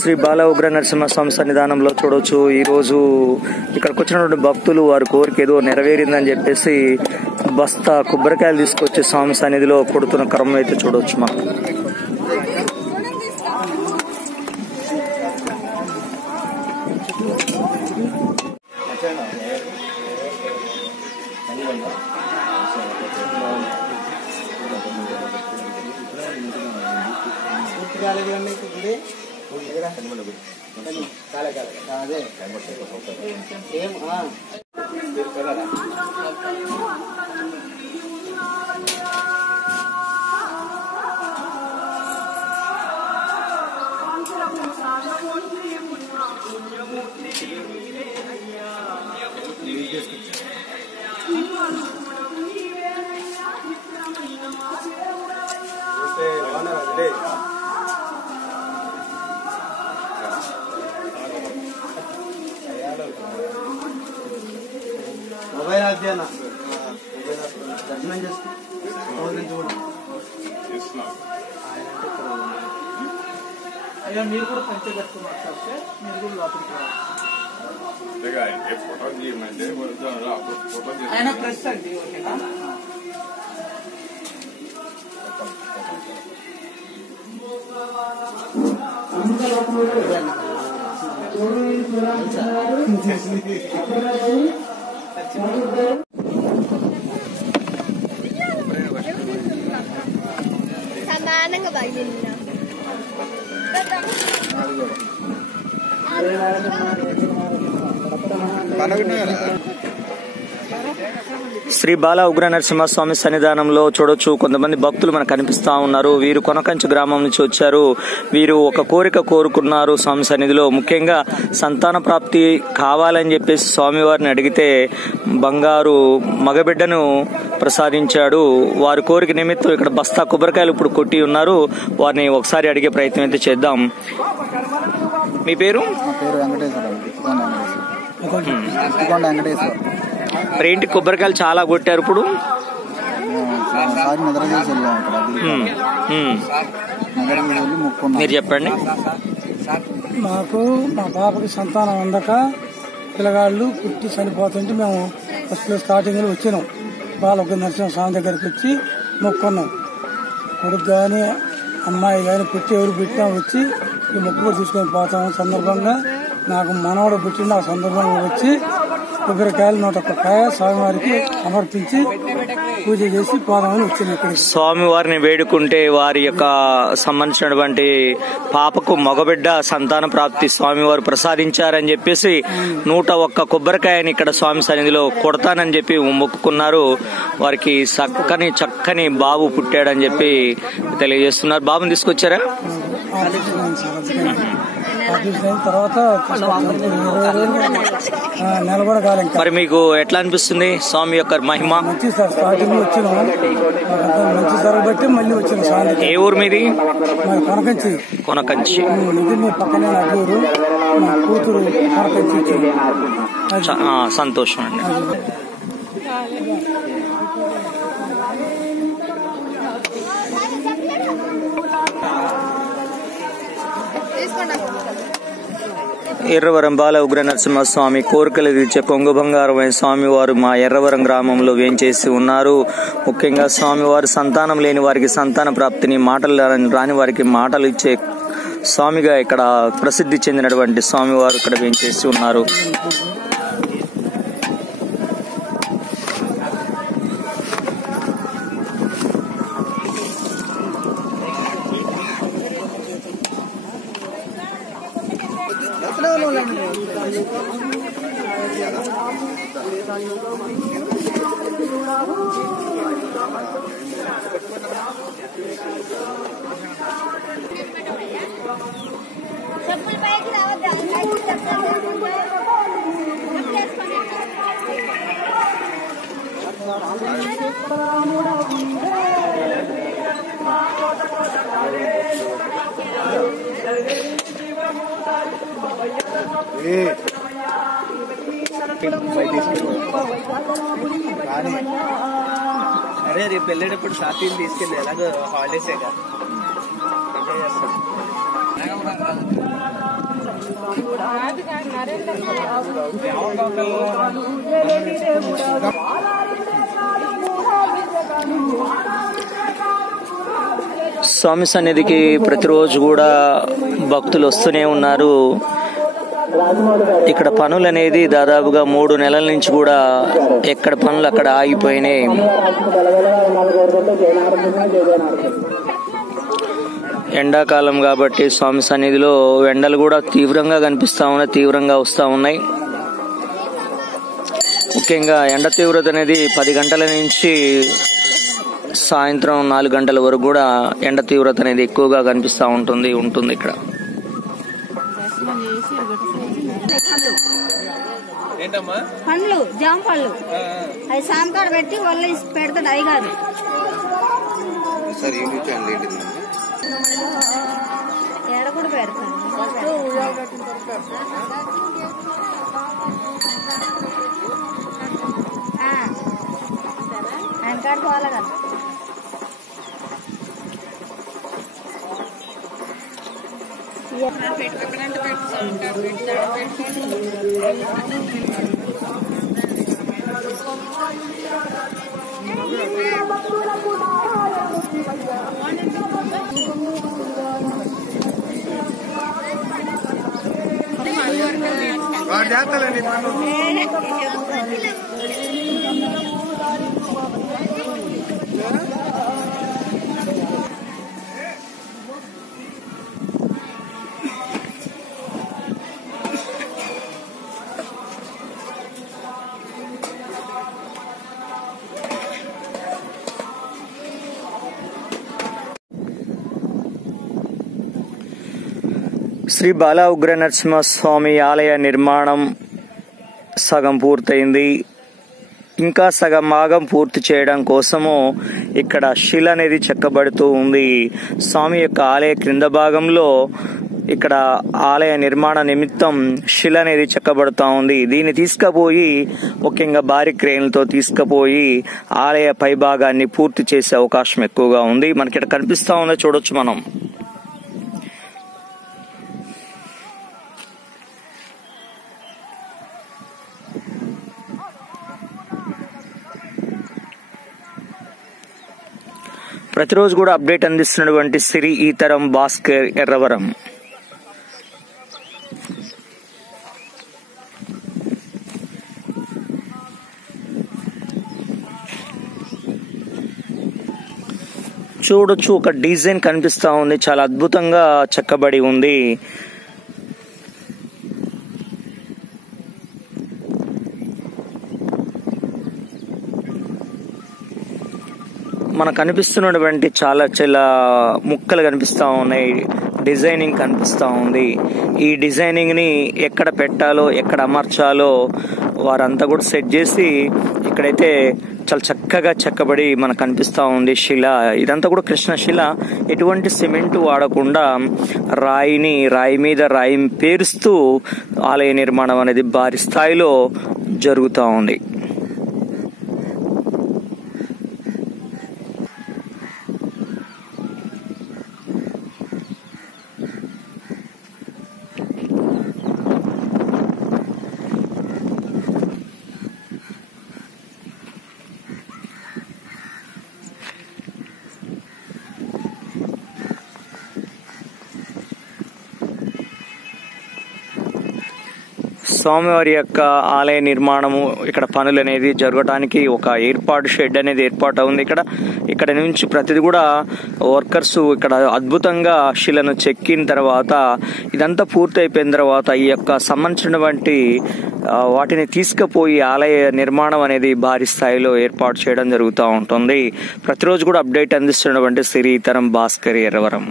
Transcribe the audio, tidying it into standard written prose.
శ్రీ బాల ఉగ్ర నరసింహస్వామి సన్నిధానంలో చూడవచ్చు. ఈరోజు ఇక్కడికి వచ్చినటువంటి భక్తులు వారి కోరిక ఏదో నెరవేరిందని చెప్పేసి బస్తా కొబ్బరికాయలు తీసుకొచ్చి స్వామి సన్నిధిలో కొడుతున్న క్రమం అయితే చూడవచ్చు. మాకు మొబైల్ అధ్యయన దర్శనం చేస్తూ అయ్యా మీరు కూడా పంచే కట్టుకున్నారు సార్, మీరు కూడా లోపలికి ఆయన ప్రెస్ అండి. ఓకేనా? సమానంగా బయలుదేరిన శ్రీ బాల ఉగ్ర నరసింహస్వామి సన్నిధానంలో చూడొచ్చు. కొంతమంది భక్తులు మనకు కనిపిస్తా ఉన్నారు. వీరు కొనకంచి గ్రామం నుంచి వచ్చారు. వీరు ఒక కోరిక కోరుకున్నారు స్వామి సన్నిధిలో. ముఖ్యంగా సంతాన ప్రాప్తి కావాలని చెప్పేసి స్వామివారిని అడిగితే బంగారు మగబిడ్డను ప్రసాదించాడు. వారి కోరిక నిమిత్తం ఇక్కడ బస్తా కొబ్బరికాయలు ఇప్పుడు కొట్టి ఉన్నారు. వారిని ఒకసారి అడిగే ప్రయత్నం అయితే చేద్దాం. మీ పేరు? ఏంటి కొబ్బరికాయలు చాలా కొట్టారు ఇప్పుడు? మీరు చెప్పండి. మాకు మా పాపకి సంతానం అందక పిల్లగాళ్ళు పుట్టి చనిపోతుంటే మేము ఫస్ట్ స్టార్టింగ్ లో వచ్చినాం. బాల ఉగ్ర నరసింహ స్వామి దగ్గరికి వచ్చి మొక్కున్నాం. కొడుకు గాని అమ్మాయి గాని పుట్టి ఎవరు పెట్టినా వచ్చి ఈ మొక్కు కూడా తీసుకొని పోతాం. సందర్భంగా నాకు మనవడు పుట్టిన ఆ సందర్భంగా వచ్చి కొబ్బరికాయలు 101 కాయ స్వామివారికి సమర్పించి పూజ చేసి పోదామని వచ్చింది. ఇక్కడ స్వామివారిని వేడుకుంటే వారి యొక్క సంబంధించినటువంటి పాపకు మగబిడ్డ సంతాన ప్రాప్తి స్వామివారు ప్రసాదించారని చెప్పేసి 101 కొబ్బరికాయని ఇక్కడ స్వామి సన్నిధిలో కొడతానని చెప్పి మొక్కుకున్నారు. వారికి చక్కని బాబు పుట్టాడని చెప్పి తెలియజేస్తున్నారు. బాబుని తీసుకొచ్చారా? తర్వాత నిలబడ కాలం. మరి మీకు ఎట్లా అనిపిస్తుంది స్వామి యొక్క మహిమ? మంచి సార్, స్టార్టింగ్ వచ్చిన మంచి సార్ బట్టి మళ్ళీ వచ్చిన స్వామి. ఏ ఊరు మీది? కొనకంచి. కొనకంచి. ఇది మీ పక్కనే నా ఊరు, నా కూతురు కొనకంచి వచ్చింది. సంతోషం అండి. ఎర్రవరం బాల ఉగ్ర నరసింహస్వామి కోరికలు తీర్చే కొంగు బంగారమైన స్వామివారు మా ఎర్రవరం గ్రామంలో వేంచేసి ఉన్నారు. ముఖ్యంగా స్వామివారు సంతానం లేని వారికి సంతాన ప్రాప్తిని, మాటలు రాని వారికి మాటలు ఇచ్చే స్వామిగా ఇక్కడ ప్రసిద్ధి చెందినటువంటి స్వామివారు ఇక్కడ వేంచేసి ఉన్నారు. అరే రేపు వెళ్ళేటప్పుడు షాపింగ్ తీసుకెళ్ళి ఎలాగో హాలిడేసే కదా. స్వామి సన్నిధికి ప్రతిరోజు కూడా భక్తులు వస్తూనే ఉన్నారు. ఇక్కడ పనులు అనేది దాదాపుగా 3 నెలల నుంచి కూడా ఎక్కడ పనులు అక్కడ ఆగిపోయినాయి. ఎండాకాలం కాబట్టి స్వామి సన్నిధిలో ఎండలు కూడా తీవ్రంగా కనిపిస్తా ఉన్నాయి, తీవ్రంగా వస్తూ ఉన్నాయి. ముఖ్యంగా ఎండ తీవ్రత అనేది 10 గంటల నుంచి సాయంత్రం 4 గంటల వరకు కూడా ఎండ తీవ్రత అనేది ఎక్కువగా కనిపిస్తూ ఉంటుంది ఇక్కడ. పండ్లు జామ పళ్ళు అవి సాంకాడ పెట్టి వాళ్ళు పెడతాడు అయ్యగారు. ఎడ కూడా పెడతాను ఆయన కాడ పోవాలి కదా. శ్రీ బాలా ఉగ్ర నరసింహస్వామి ఆలయ నిర్మాణం సగం పూర్తయింది. ఇంకా సగం భాగం పూర్తి చేయడం కోసము ఇక్కడ శిల అనేది చెక్కబడుతూ ఉంది. స్వామి యొక్క ఆలయ క్రింద భాగంలో ఇక్కడ ఆలయ నిర్మాణ నిమిత్తం శిల అనేది చెక్కబడుతూ ఉంది. దీన్ని తీసుకుపోయి ముఖ్యంగా భారీ క్రేన్లతో తీసుకుపోయి ఆలయ పై భాగాన్ని పూర్తి చేసే అవకాశం ఎక్కువగా ఉంది. మనకి ఇక్కడ కనిపిస్తా ఉందో చూడొచ్చు మనం. ప్రతిరోజు కూడా అప్డేట్ అందిస్తున్నటువంటి శ్రీ ఈతరం భాస్కర్ ఎర్రవరం. చూడొచ్చు, ఒక డిజైన్ కనిపిస్తా ఉంది, చాలా అద్భుతంగా చెక్కబడి ఉంది. మనకు కనిపిస్తున్నటువంటి చాలా ముక్కలు కనిపిస్తా ఉన్నాయి, డిజైనింగ్ కనిపిస్తా ఉంది. ఈ డిజైనింగ్ ని ఎక్కడ పెట్టాలో ఎక్కడ అమర్చాలో వారంతా కూడా సెట్ చేసి ఇక్కడైతే చాలా చక్కగా చెక్కబడి మనకు కనిపిస్తా ఉంది శిల. ఇదంతా కూడా కృష్ణశిల. ఎటువంటి సిమెంట్ వాడకుండా రాయి మీద రాయి పేరుస్తూ ఆలయ నిర్మాణం అనేది భారీ స్థాయిలో జరుగుతూ ఉంది. స్వామివారి యొక్క ఆలయ నిర్మాణము ఇక్కడ పనులు అనేది జరగడానికి ఒక షెడ్ అనేది ఏర్పాటు ఉంది. ఇక్కడ నుంచి ప్రతిది కూడా వర్కర్స్ ఇక్కడ అద్భుతంగా శిలను చెక్కిన తర్వాత ఇదంతా పూర్తి అయిపోయిన తర్వాత ఈ యొక్క సంబంధించినటువంటి వాటిని తీసుకుపోయి ఆలయ నిర్మాణం అనేది భారీ స్థాయిలో ఏర్పాటు చేయడం జరుగుతూ ఉంటుంది. ప్రతిరోజు కూడా అప్డేట్ అందిస్తున్నటువంటి శ్రీ ఈతరం భాస్కర్ ఎర్రవరం.